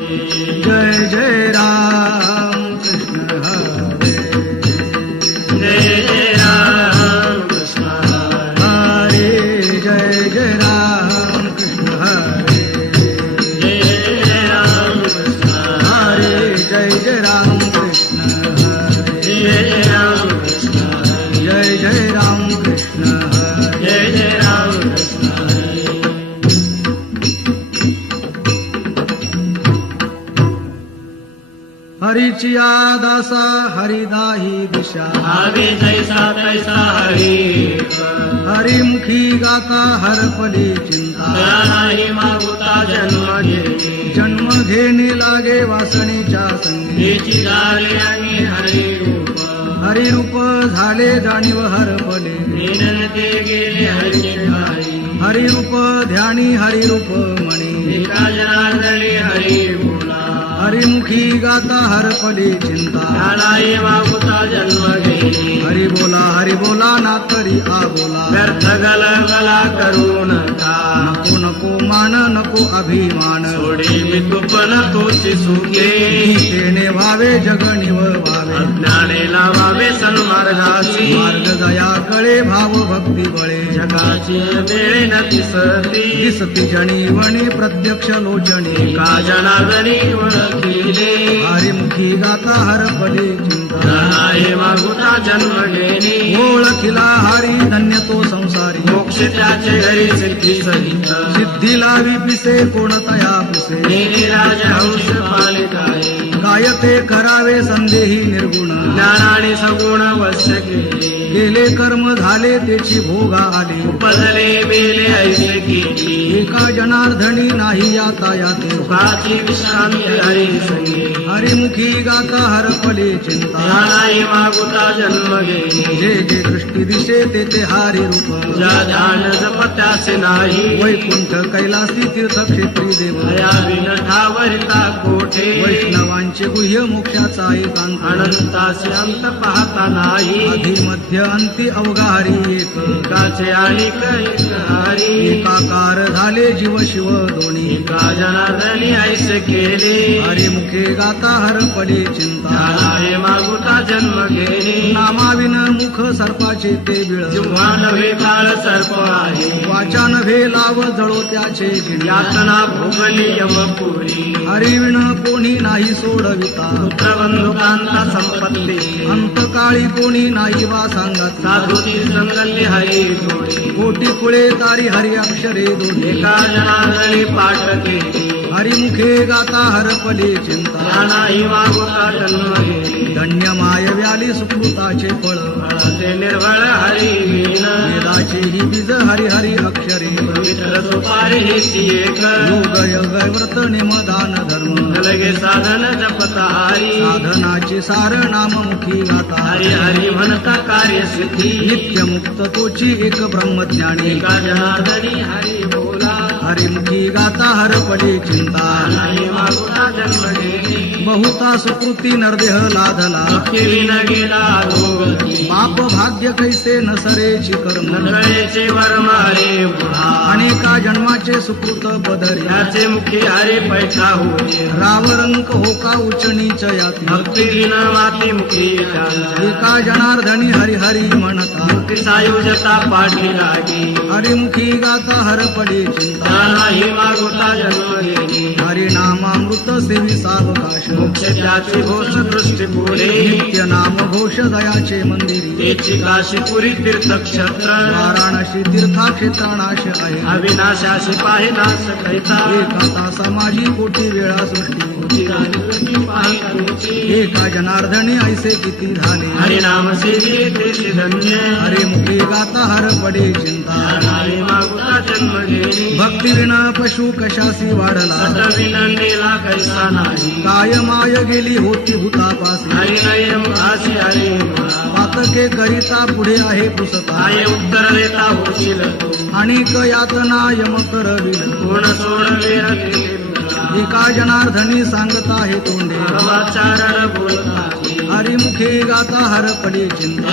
जय जय राम हरिचिया दासा हरिदाही दिशा। भावे जैसा तैसा हरी। हरिमुखी गाता हरपली चिंता। नाही मागुता जन्म घेणे। जन्म घेणे लागे वासणीच्या संगी। हेची झाले आणि हरी रूप। हरिरूप झाले जाणीव हरपले। मीनन ते गेले हरी हरी हरिरूप ध्यानी म्हणे एका जनार्दनी हरी हरिमुखी गाता हरपली चिंता। त्यालाही मागुता जन्म घेणे हरि बोला हरि बोला ना तरी आ बोला व्यर्थ गलगला करू नका नको मान नको अभिमान. थोडी मी तुपन तोची सुखे तेने व्हावे जगणीव व्हावे. अज्ञाने लावावे सन्मार्गाची. मार्ग दया कळे भाव भक्ती बळे. जगाची वेळे न दिसती. दिसती जणीवणे प्रत्यक्ष लोचणी का जनार्दनी ओळखिले हरिमुखी गाता हरपली चिंता नाही मागुता जन्म घेणे ओळखिला हरी धन्य तो संसारी। मोक्ष त्याचे घरी सिद्धी सहित। सिद्धीला विपिसे कोणतया पिसे। काय ते करावे संदेही निर्गुण। ज्ञानाने सगुण वश्य केले। गेले कर्म झाले त्याची भोगा आली। उपजले बेले ऐसे केली। एका जनार्दनी नाही याता याते सुखाची विश्रांती हरी संगे हरिमुखी गाता हरपली चिंता. नाही मागुता जन्म घेणे जे जे दृष्टी दिशे ते ते हारी रूप. ध्यान जपत्याचे नाही. वैकुंठ कैलासी तीर्थक्षेत्री देव. दया विन ठावरिता कोठे? वैष्णवांचे गुह्य मोक्षाचा एकांत. अनंताचे अंत पाहता नाही. आधी मध्य अंती अवघा हरी एक. एकाचे आणि एक हरी. एकाकार झाले जीव शिव दोन्ही जनार्दनी ऐसे केले. हरिमुखे गाता हरपली चिंता. त्याला मागुता जन्म घेणे. नामाविन मुख सर्पाचे ते बिळ. जेव्हा नव्हे काळ सर्प आहे. वाचा नव्हे लाव जळो त्याचे यातना भोगली यमपुरी. हरिविण कोणी नाही सोडविता. पुत्र बंधुकांता संपत्ती. अंतकाळी कोणी नाही वा सांगत. साधुती संगल्ली हरी जोडी. कोटी कुळे तारी हरी अक्षरे दोन्ही. एका जनार्दनी पाठ केली. हरिमुखे गाता हरपली चिंता. त्यालाही मागुता जन्म घेणे धन्य माय व्याली सुकृताचे फळ. ते निर्भळ हरी वीण वेदाचे ही बीज हरी हरी अक्षरे पवित्र सुपारी एक. योग व्रत निमदान धर्म. लगे साधन जपता हरी. साधनाचे सार नाममुखी गाता. हरी हरी म्हणता कार्य सिद्धी. नित्य मुक्त तोची एक ब्रह्मज्ञानी. जनार्दनी हरी बोला हरिमुखी गाता चिंता मागुता जन्म घेणे बहुता सुकृती नरदेह लाधला. पाप भाग्य कैसे नसरेची कर्म. हरे अनेका जन्माचे सुकृत बदरी याचे मुखी हरे पैठा होते रावरंक हो का उचनीच याती. माती मुखी. एका जनार्दनी हरी हरी म्हणता भक्ती सायुजता पाठी लागे. हरिमुखी गाता हरपडी चिंता. जन्म घेणे हरिनामामृत सेवी सावकाश। मोक्ष त्याची घोष दृष्टी पुढे नित्य नाम घोष दयाचे मंदिरी। काशीपुरी तीर्थक्षेत्र। वाराणसी तीर्थाक्षेत्रानाश आहे। अविनाशाशी पाहिनास कैता एका तासा माझी कोटी वेळा सृष्टी। एका जनार्दनी ऐसे किती झाले हरिनाम सेवी तेची धन्य. हरिमुखी गाता हरपडी चिंता. त्यालाही मागुता जन्म घेणे. भक्तिविण पशु कशासी वाढला. कैसा नाही. काय माय गेली होती भूतापासी हरी नयम आसी हरी मुळा. पातके करिता पुढे आहे पुसता. उत्तर देता होशील अनेक यातना यम करविल. कोण रती एका जनार्दनी सांगता हे तोंडे. हवाचारण बोलता हरिमुखे गाता हर पडे चिंता.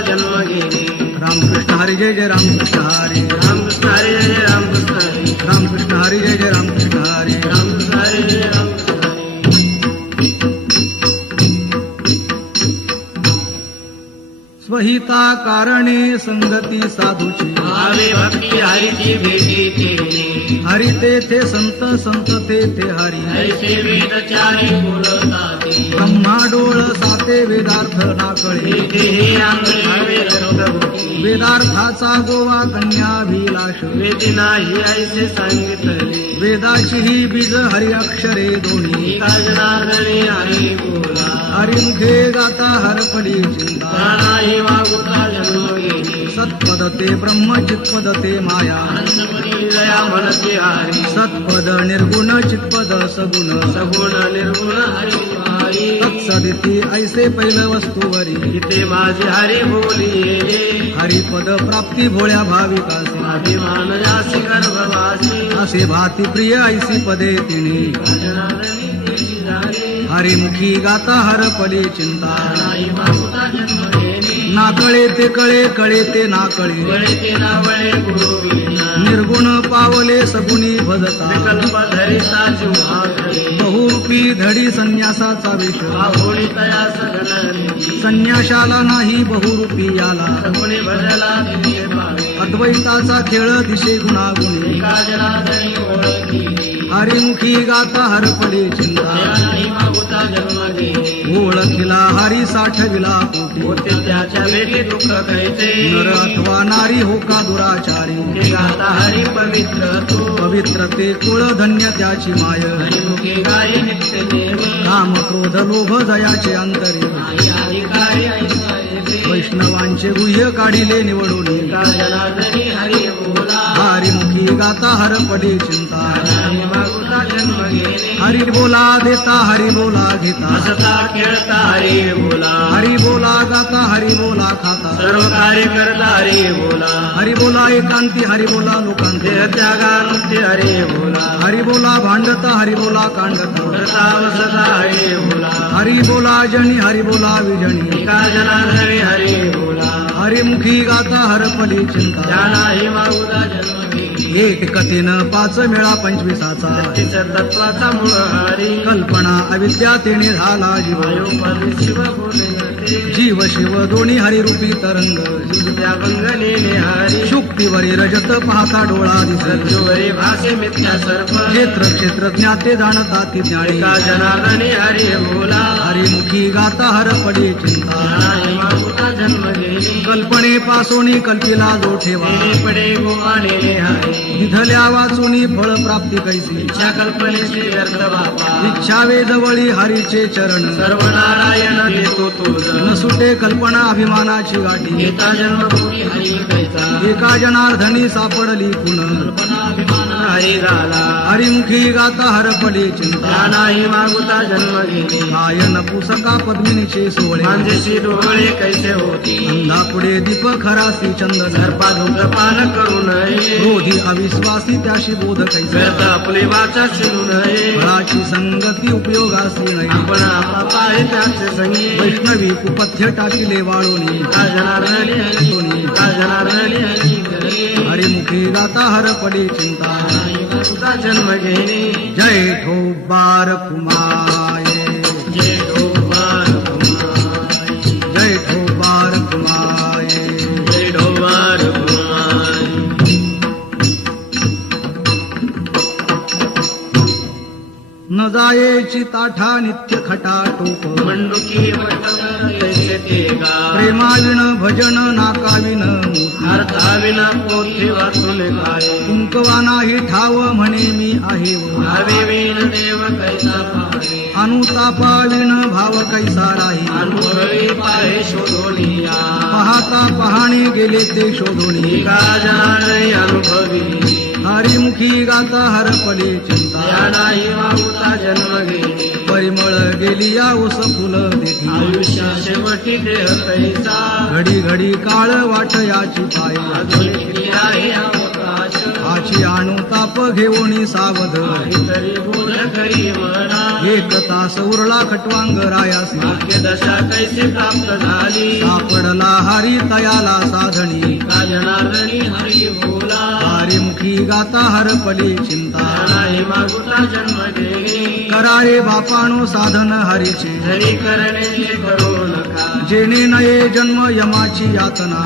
जन्म घेणे. रामकृष्ण हरी जय जय रामकृष्ण हरी. रामकृष्ण हरी जय जय रामकृष्ण हरी. रामकृष्ण हरी जय जय रामकृष्ण हरी. रामकृष्ण जय स्वहिता कारणे संगती साधूची. भक्ती हरीची भेटी हरी तेथे संत संत तेथे हरी. ऐसे वेदचारी बोलताते ब्रह्मा डोळ साते वेदार्थ ना कळे तेथे अंग भावे रक्तभूती वेदार्थाचा गोवा कन्याभिलाष वेदी नाही ऐसे सांगितले. वेदाची ही बीज हरी अक्षरे दोन्ही. जनार्दने हरी बोला हरिमुखे गाता हरपडी चिंता प्राणाही वागुता जन्म घेणे सत्पद ते ब्रह्म चित्पद ते माया। म्हणते हरी सत्पद निर्गुण चित्पद सगुण। सगुण निर्गुण हरी हरी तत्सदिती ऐसे पैल वस्तूवरी। इथे माझे हरी बोलिये हरिपद प्राप्ती भोळ्या भाविकासी। अभिमान जासी गर्भवासी। असे भाती प्रिय ऐसी पदे तिने। हरिमुखी गाता हरपली चिंता। ना कळे ते कळे कळे ते ना कळे. वळे ते नावळे गुरु विना निर्गुण पावले सगुणी भजता विकल्प धरिता जिव्हाकडे बहुरूपी धडी संन्यासाचा विष. होळी तया सगळी संन्याशाला नाही बहुरूपी याला. सगुणी भजला पावे अद्वैताचा खेळ दिशे गुणागुणी. एका हरिमुखी गाता हरपडे चिंता ओळखिला हरी साठविला त्याच्या नर अथवा नारी हो का दुराचारी। गाता हरी पवित्र पवित्र ते कुळ धन्य त्याची माय। काम क्रोध लोभ जयाचे अंतरी। वैष्णवांचे गुह्य काढिले निवडून। गाता चिंता मागुता जन्म घेणे हरी बोला देता हरी बोला घेता हसता खेळता हरी बोला हरी बोला गाता हरी बोला खाता सर्व कार्य करता हरी बोला हरी बोला एकांती हरी बोला लोकांते देह त्यागा नुसते हरी बोला हरी बोला भांडता हरी बोला कांडता करता वसता हरी बोला हरी बोला जनी हरी बोला विजणी एका जनार्दनी हरी बोला हरिमुखी गाता हरपली चिंता त्यालाही मागुता जन्म घेणे एक कथेनं पाच मेळा पंचवीसाचा. तत्वाचा कल्पना अविद्या तेने झाला जीव. वयोपदी शिव बोले जीव शिव दोन्ही हरिरूपी तरंग त्या बंगलेने हरी. शुक्तीवरी रजत पाहता डोळा रज्जुवरी भासे मिथ्या सर्प. क्षेत्र क्षेत्र ज्ञाते जाणता ती ज्ञानी. एका जनार्दनी हरी बोला. हरिमुखी गाता हरपडी चिंता. त्यालाही मागुता जन्म घेणे. कल्पनेपासून कल्पिला जो ठेवा. पडे गोमानेले हरी. विधल्या वाचुनी फळ प्राप्ती कैसी. इच्छा कल्पनेचे व्यर्थ बापा. इच्छा वेदवळी हरीचे चरण. सर्व नारायण देतो तुझ. न सुटे कल्पना अभिमानाची गाठी. एका जनार्धनी सापडली पुन हरी झाला हरिमुखी गाता हरपडी चिंता। नाही मागुता जन्म घेणे गायन पुसका पद्मिनीचे सोहळे मांजेशी डोळे कैसे होती? पुढे दीप खरासी चंदन। सर्पा धूम्रपान करू नये। क्रोधी अविश्वासी त्याशी बोध कैसे? आपली वाचा शिरू नये। फळाची संगती उपयोगासी नाही। आपण आपा आहे त्याचे संगी। वैष्णवी कुपथ्य टाकिले वाळोनी। जनार्दनी जनार्दनी हरिमुखी गाता हरपडी चिंता। मागुता जन्म घेणे. जय ठोबार कुमाये. जय ढोबार कुमार जय ठोबार कुमाये. जय न जायेची ताठा नित्य मंडुकी कैसे ते गा प्रेमाविण भजन नाकाविन अर्थाविना पोथी काय कुंकवाना ही ठाव म्हणे मी आहे. भावे देव कैसा पाहे अनुतापाविन भाव कैसा राही अनुभवी पाहे शोधोनिया. पाहता पहाणे गेले ते शोधोनी एका जनाने अनुभवी. हरिमुखी गाता हरपली चिंता. नाही वाहुता जन्म घेणे परिमळ गेली या उस फुल आयुष्या शेवटी देह कैसा. घडी घडी काळ वाट याची पाय. आची आणू ताप घेऊनी सावध. करी म्हणा. एक तास उरला खटवांग रायासी. भाग्य दशा कैसे प्राप्त झाली? सापडला हरी तयाला साधणी. हरी बोला. हरिमुखी गाता हरपली चिंता. मागुता जन्म कराळे बापानो साधन हरीचे घरी करणे हे करू नका. जेणे नये जन्म यमाची यातना.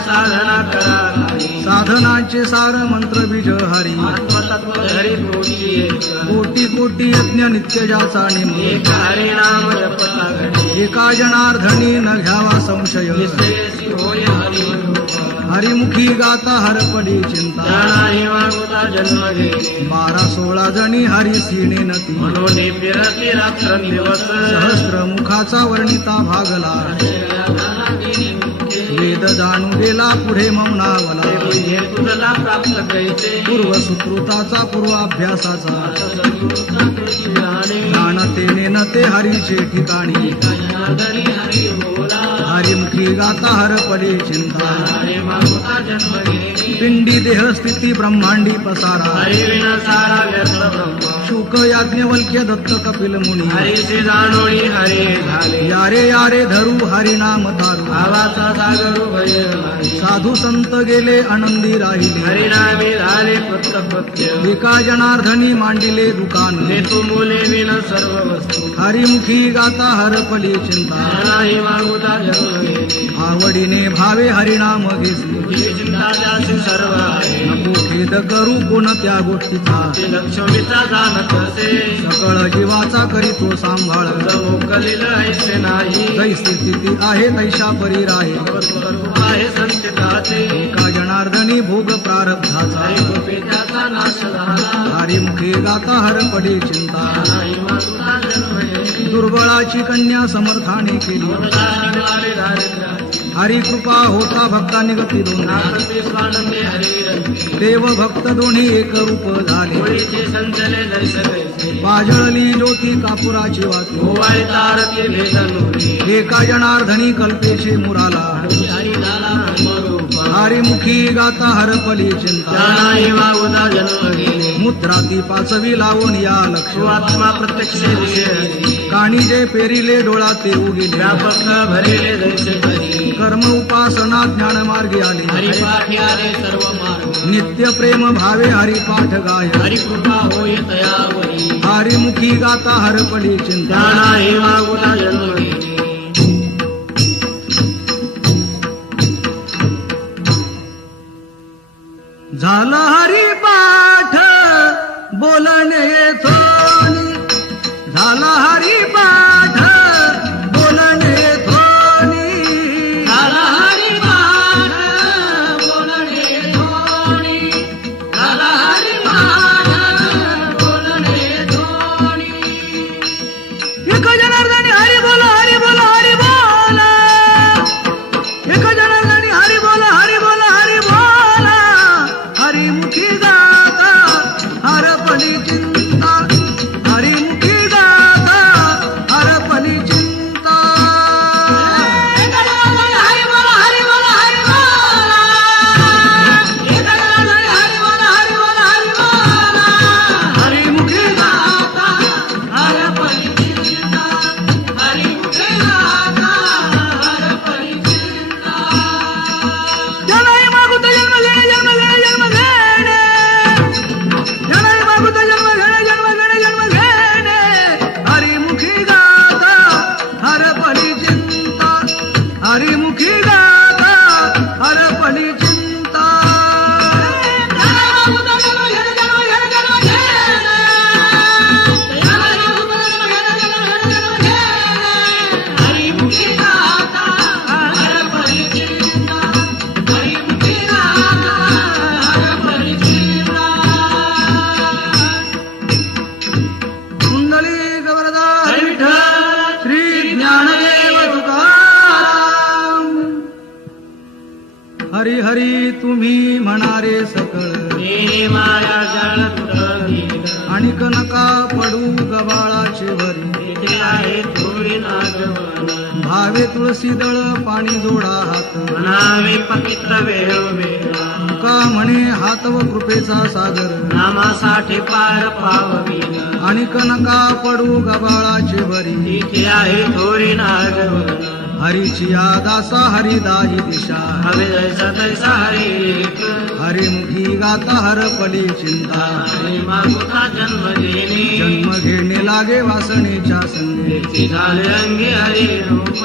साधना करा साधनाचे सार मंत्र बीज हरी. कोटी कोटी यज्ञ नित्य जाचा नेम एक जनार्धनी न घ्यावा संशय. निश्चयसी होय हरी. हरिमुखी गाता हरपडी चिंता. वागुता जन्म घेणे बारा सोळा जणी हरी सिणे नती. म्हणून फिरती रात्र दिवस. सहस्र मुखाचा वर्णिता भागला. वेद जाणू गेला पुढे मौनावला तुझला प्राप्त कैसे? पूर्व सुकृताचा पूर्वाभ्यासाचा. राहणे जाणतेने न ते हरीचे ठिकाणी. हरी हरी बोला हरिमुखी गाता चिंता पिंडी देह जन्म ब्रह्मांडी पसारा शुक याज्ञवल्क्य दत्त कपिल मुनी। हरीचे जाणोळी हरी झाले। यारे यारे धरू हरिनाम तारू भावाचा सागर भय साधू संत गेले आनंदी राहिले। हरिनामे झाले पत्तपत्य एका जनार्धनी मांडिले दुकान। ते तू मुले विन सर्व वस्तू। हरिमुखी गाता हरपली चिंता। नाही मागुता जन्म आवडीने भावे हरिनाम चिंता जासी सर्व नको खेद करू कोणत्या गोष्टीचा. लक्ष्मीचा जाणत असे. सकळ जीवाचा करी तो सांभाळ. नाही. कैसी स्थिती आहे तैशा परी राहे. आहे संचिताचे एका जनार्दनी भोग प्रारब्धाचा. हरी नाश झाला. हरिमुखी गाता चिंता. मागुता जन्म घेणे दुर्बळाची कन्या समर्थाने केली. हरी कृपा होता भक्तांनी गती दोन नागती हरिरंगी देव भक्त दोन्ही एक रूप झाले. पाजळली ज्योती कापुराची भेदनुरी एका जनार्दनी कल्पेशे मुराला. हरी हरिमुखी गाता हरपली चिंता. वागुता जन्म घेणे मुद्राती पाचवी लावून या लक्ष आत्मा प्रत्यक्ष काणी जे पेरिले डोळा ते व्यापक भरेले हरी कर्म उपासना ज्ञान मार्गी आले. हरिपाठी आले सर्व मार्ग. नित्य प्रेम भावे हरिपाठ गाय. हरिकृपा होय तयावरी हरिमुखी गाता हरपली चिंता. जाणाही हरी पाठ बोलणे भावे तुळशी दळ पाणी जोडा हात. म्हणावे पवित्र वेळ वेळा. का म्हणे हात व कृपेचा सागर नामासाठी पार पाववी आणि नका पडू गबाळाचे भरी तिथे आहे थोडी नागवन हरीची दासा हरिदाई दिशा. हवे जैसा तैसा हरी एक. हरिमुखी गाता हरपली चिंता. हरी मागुता जन्म घेणे जन्म घेणे लागे वासनेच्या संगे. झाले अंगी हरी रूप.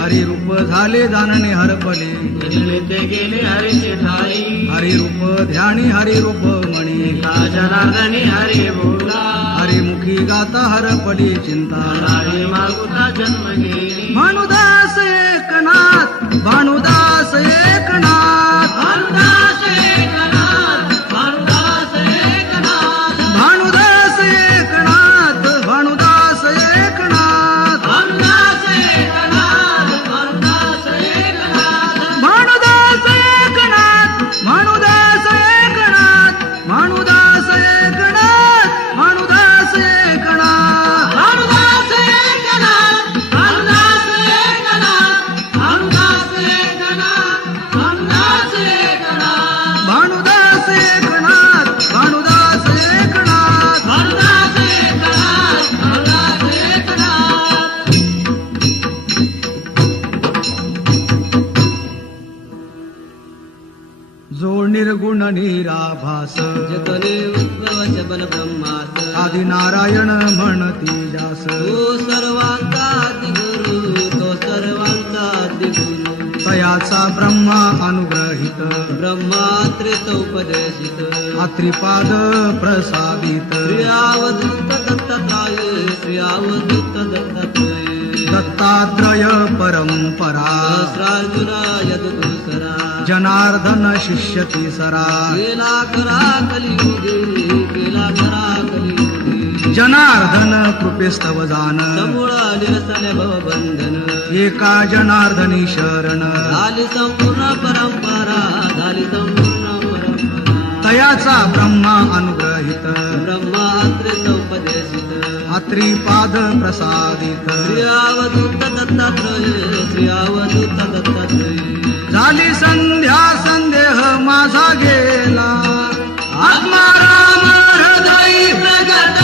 हरिरूप झाले जाणणे हरपले गेले ते गेले हरीचे ठाई हरिरूप ध्यानी हरिरूप म्हणे एका जनार्दनी हरी बोला. हरिमुखी दुखी गाता हर पड़ी चिंता भानुदास कनाथ भानुदास निराभास जतने उद्भवच बल ब्रह्मात आदि नारायण म्हणती जास तो सर्वांचा गुरु तो सर्वांचा गुरु। तयाचा ब्रह्मा अनुग्रहित। ब्रह्मात्रित उपदेशित अत्रिपाद प्रसादित। श्रियावधूत दत्ताय श्रियावधूत दत्तात्रय। दत्तात्रय परंपरा। सहस्रार्जुना यदुकुसरा जनार्दन शिष्य तिसरा केला करा कलियुगे केला करा कलियुगे। जनार्दन कृपेस्तव जान। समूळा निरसने भवबंधन एका जनार्दनी शरण। झाली संपूर्ण परंपरा झाली संपूर्ण परंपरा। तयाचा ब्रह्मा अनुग्रहित। उपदेशित अत्रिपाद प्रसादित। श्रियावधूत दत्तात्रय श्रियावधूत दत्तात्रय झाली संध्या संदेह माझा गेला. आत्मा राम हृदयी प्रगटा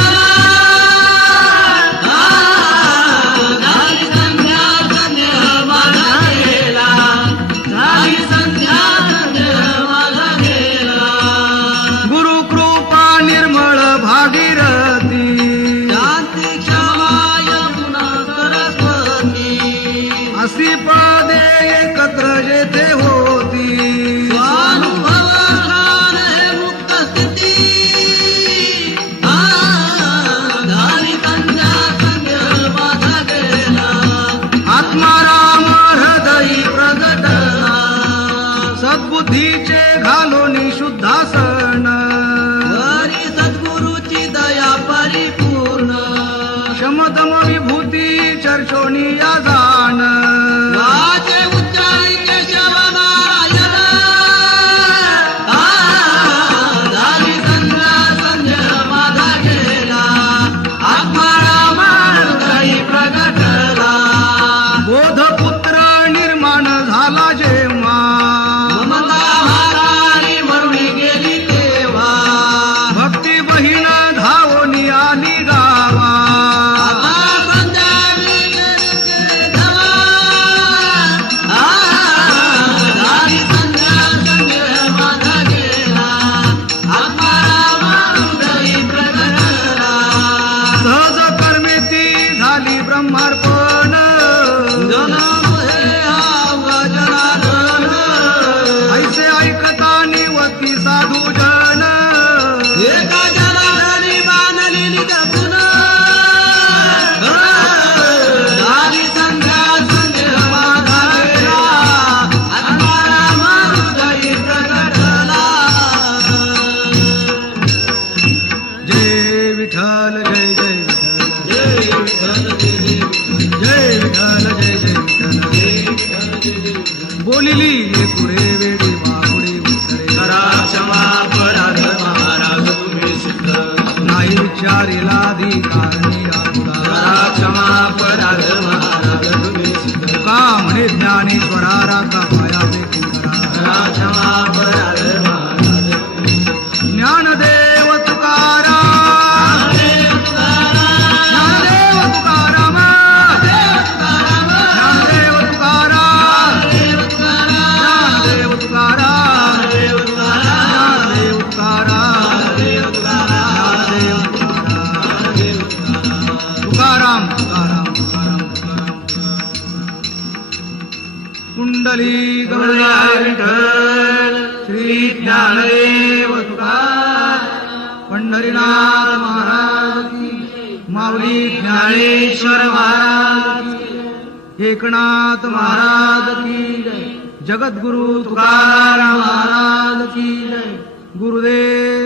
एकनाथ महाराज की जय जगद्गुरु तुकाराम महाराज की जय गुरुदेव